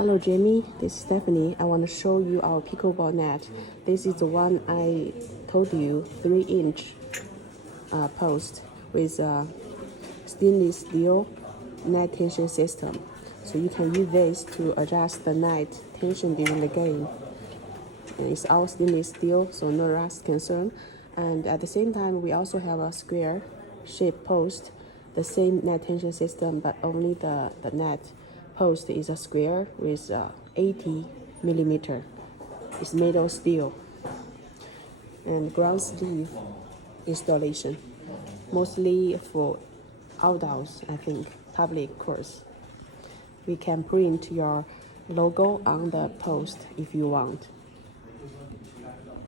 Hello Jamie, this is Stephanie. I want to show you our pickleball net. This is the one I told you, 3-inch post with a stainless steel net tension system. So you can use this to adjust the net tension during the game. And it's all stainless steel, so no rust concern. And at the same time, we also have a square shaped post, the same net tension system, but only the net post is a square with 80 millimeter. It's made of steel. And ground sleeve installation, mostly for outdoors, I think, public course. We can print your logo on the post if you want.